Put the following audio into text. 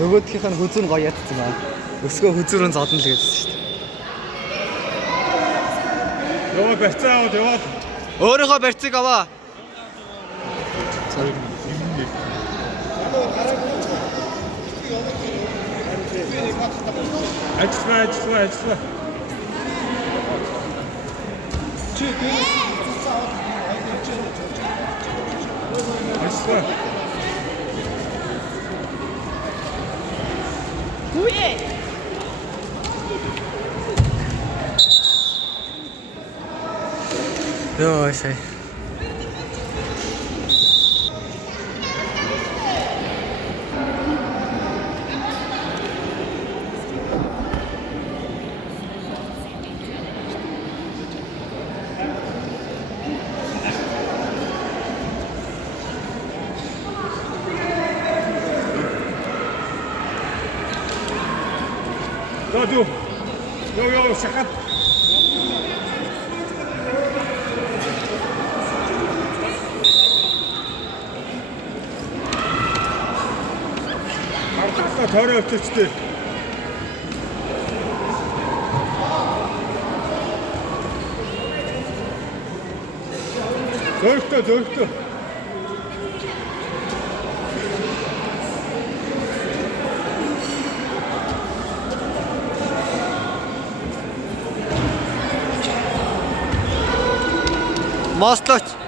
Нөгөөхийнх нь хүзүүн гоё ядсан байна. Өсгөө хүзүүрэн зодно л гэсэн шүү дээ. Йоо барьцаа аваад яваад. Өөрийнхөө барьцыг аваа. Ажиллаа. Чи дээрээс цацаа аваад ажиллаа. Үе. Йоо сая. Йоо шахаад. Ардаа тойроо өвчтэй. Зөрөгтэй. Мослоч.